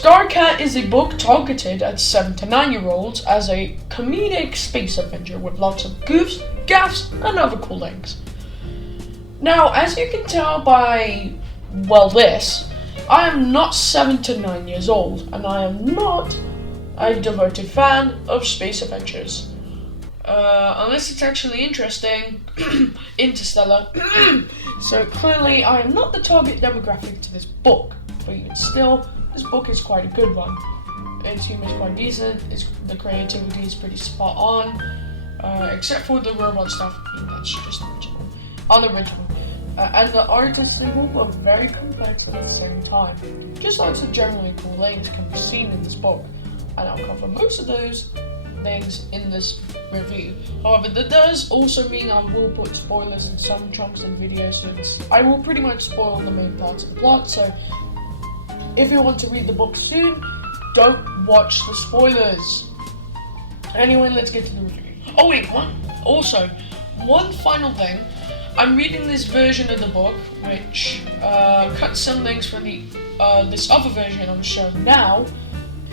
Starcat is a book targeted at 7 to 9-year-olds as a comedic space adventure with lots of goofs, gaffs, and other cool things. Now, as you can tell by, this, I am not 7 to 9 years old, and I am not a devoted fan of space adventures. Unless it's actually interesting, Interstellar. So clearly I am not the target demographic to this book, but even still, this book is quite a good one. Its humor is quite decent, the creativity is pretty spot on, except for the robot stuff. That's just unoriginal. And the artists involved were very complex at the same time. Just lots of generally cool things can be seen in this book, and I'll cover most of those things in this review. However, that does also mean I will put spoilers in some chunks of the video, so I will pretty much spoil the main parts of the plot, so if you want to read the book soon, don't watch the spoilers. Anyway, let's get to the review. Oh wait, one final thing. I'm reading this version of the book, which cuts some things from this other version I'm showing now,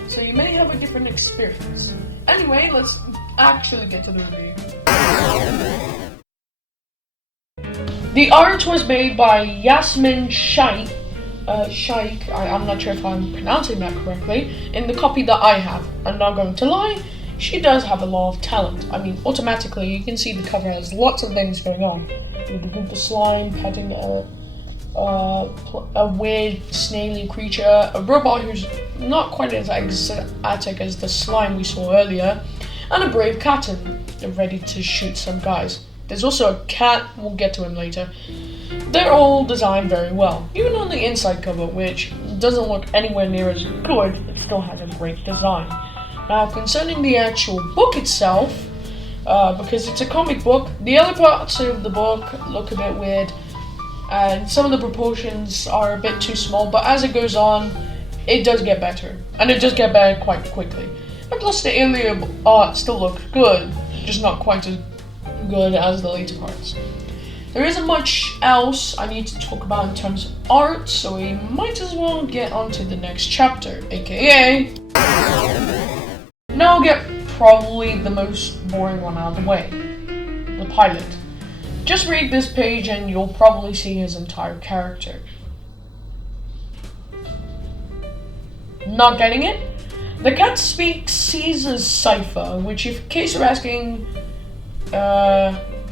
so you may have a different experience. Anyway, let's actually get to the review. The art was made by Yasmin Shaikh. I'm not sure if I'm pronouncing that correctly, in the copy that I have. I'm not going to lie, she does have a lot of talent. I mean, automatically, you can see the cover has lots of things going on. With a group of slime petting a weird snaily creature, a robot who's not quite as exotic as the slime we saw earlier, and a brave captain ready to shoot some guys. There's also a cat, we'll get to him later. They're all designed very well, even on the inside cover, which doesn't look anywhere near as good, it still has a great design. Now, concerning the actual book itself, because it's a comic book, the other parts of the book look a bit weird, and some of the proportions are a bit too small, but as it goes on, it does get better, and it does get better quite quickly. And plus the earlier art still looks good, just not quite as good as the later parts. There isn't much else I need to talk about in terms of art, so we might as well get on to the next chapter, aka... Now I'll get probably the most boring one out of the way, the pilot. Just read this page and you'll probably see his entire character. Not getting it? The cat speaks Caesar's cipher, which, in case you're asking,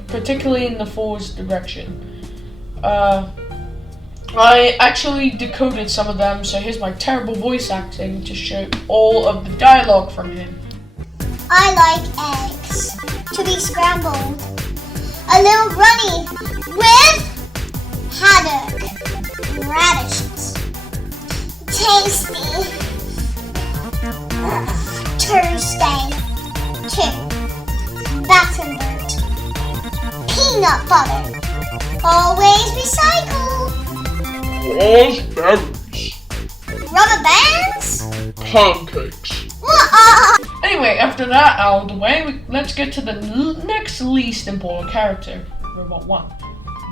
particularly in the forwards direction, I actually decoded some of them, so here's my terrible voice acting to show all of the dialogue from him. I like eggs to be scrambled. A little runny with haddock radishes. Tasty. Thursday 2. Battenbird. Peanut butter. Always recycle. Raspberries. Rubber bands. Pancakes. Anyway, after that out of the way, let's get to the next least important character, Robot 1.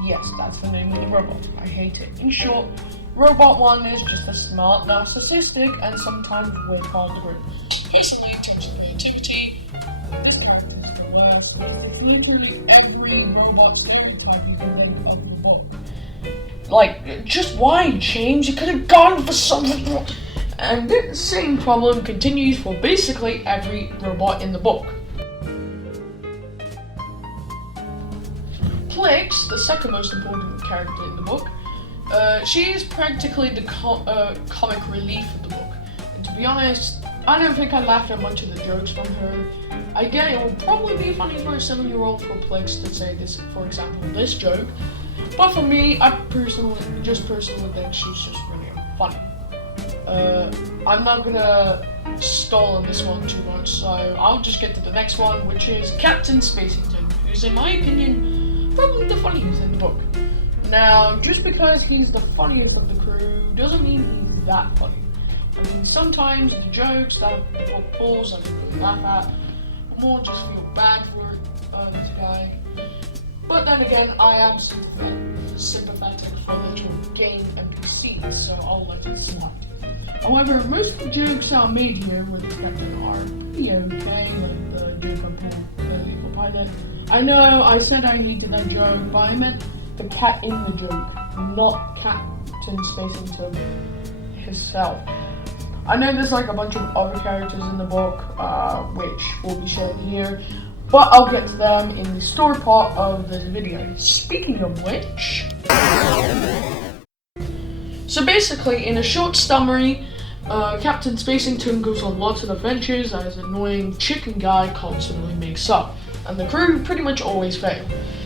Yes, that's the name of the robot. I hate it. In short, Robot 1 is just a smart, narcissistic, and sometimes weird part of the group. Personally, in terms of creativity, this character is the worst, because it's literally every robot stereotype you can think of in the book. Like, just why, James? You could have gone for something. And the same problem continues for basically every robot in the book. Plix, the second most important character in the book, she is practically the comic relief of the book. And to be honest, I don't think I laughed at much of the jokes from her. I get it would probably be funny for a 7-year-old for Plix to say this, for example, this joke. But for me, I personally think she's just really funny. I'm not gonna stall on this one too much, so I'll just get to the next one, which is Captain Spacington, who's, in my opinion, probably the funniest in the book. Now, just because he's the funniest of the crew doesn't mean he's that funny. I mean, sometimes the jokes that the book pulls I don't really laugh at, but more just feel bad for this guy. But then again, I am sympathetic for the game NPCs, so I'll let it slide. However, most of the jokes that are made here with Captain are pretty okay, like the joke about the evil pilot. I know I said I hated that joke, but I meant the cat in the joke, not Captain Spacington himself. I know there's like a bunch of other characters in the book, which will be shown here, but I'll get to them in the story part of this video. Speaking of which, so basically, in a short summary, Captain Spacington goes on lots of adventures as an annoying chicken guy constantly makes up, and the crew pretty much always fail.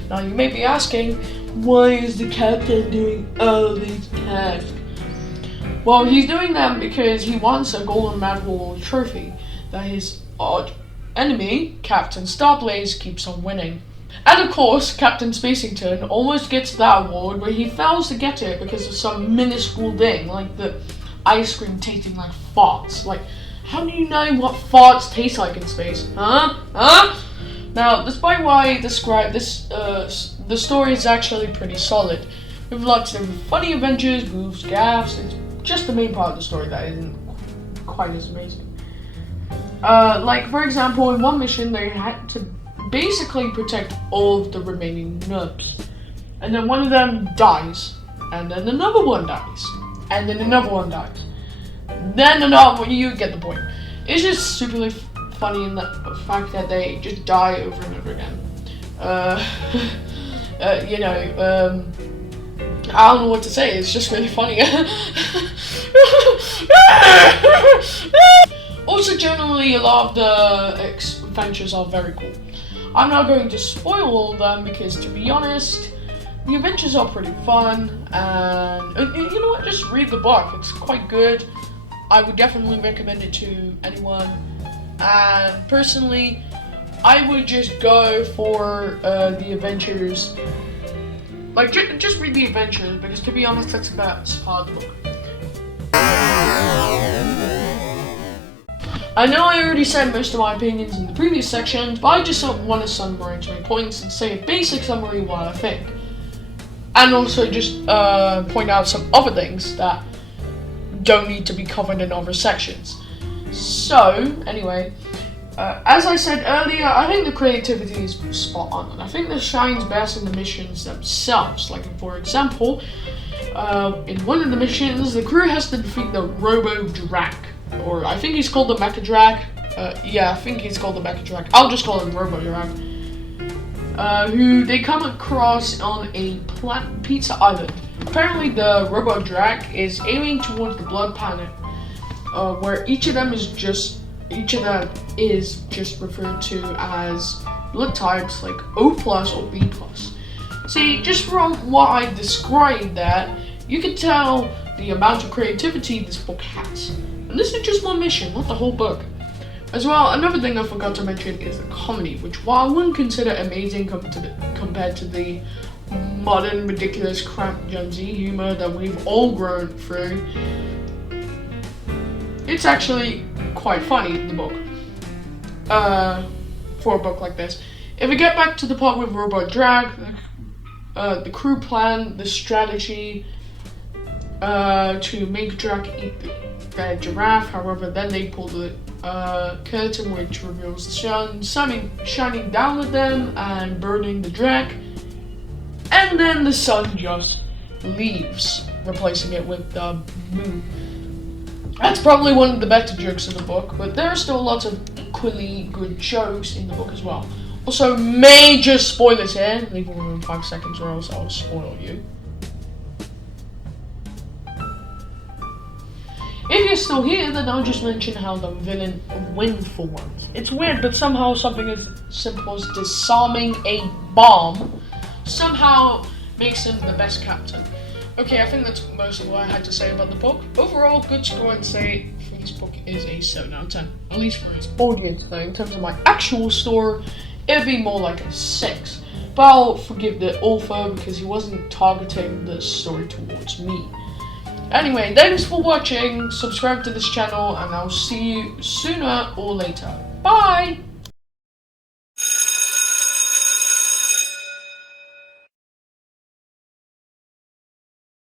Now you may be asking, why is the captain doing all these tasks? Well, he's doing them because he wants a golden medal trophy that his odd enemy, Captain Starblaze, keeps on winning. And of course, Captain Spacington almost gets that award, but he fails to get it because of some minuscule thing, like the ice cream tasting like farts. Like, how do you know what farts taste like in space? Huh? Now, despite what I described, the story is actually pretty solid, with lots of funny adventures, goofs, gaffes. It's just the main part of the story that isn't quite as amazing. Like, for example, in one mission, they had to basically protect all of the remaining nubs. And then one of them dies. And then another one dies. And then another one dies. Then another one, you get the point. It's just super funny in the fact that they just die over and over again. I don't know what to say, it's just really funny. Also, generally, a lot of the adventures are very cool. I'm not going to spoil all of them because, to be honest, the adventures are pretty fun, and you know what, just read the book, it's quite good. I would definitely recommend it to anyone, and personally, I would just go for the adventures. Like, just read the adventures, because to be honest, that's about as part of the book. I know I already said most of my opinions in the previous sections, but I just want to summarize my points and say a basic summary of what I think. And also just point out some other things that don't need to be covered in other sections. So, anyway, as I said earlier, I think the creativity is spot on, and I think this shines best in the missions themselves. Like, for example, in one of the missions, the crew has to defeat the Robo-Drac, or I think he's called the Mecha-Drac. Yeah, I think he's called the Mecha-Drac. I'll just call him Robo-Drac. Who they come across on a pizza island. Apparently, the Robo-Drac is aiming towards the blood planet, where each of them is just referred to as blood types like O+ or B+. See, just from what I described there, you can tell the amount of creativity this book has. And this is just one mission, not the whole book. As well, another thing I forgot to mention is the comedy, which while I wouldn't consider amazing compared to the modern, ridiculous, crap Gen Z humor that we've all grown through, it's actually quite funny in the book, for a book like this. If we get back to the part with Robo-Drac, the crew plan, the strategy to make Drac eat the giraffe, however, then they pull the curtain which reveals the sun shining down at them and burning the Drac, and then the sun just leaves, replacing it with the moon. That's probably one of the better jokes in the book, but there are still lots of equally good jokes in the book as well. Also, major spoilers here. Leave them in 5 seconds or else I'll spoil you. If you're still here, then I'll just mention how the villain wins for once. It's weird, but somehow something as simple as disarming a bomb somehow makes him the best captain. Okay, I think that's mostly what I had to say about the book. Overall, good score, I'd say, for this book is a 7 out of 10. At least for its audience, though. In terms of my actual score, it'd be more like a 6. But I'll forgive the author because he wasn't targeting the story towards me. Anyway, thanks for watching, subscribe to this channel, and I'll see you sooner or later. Bye!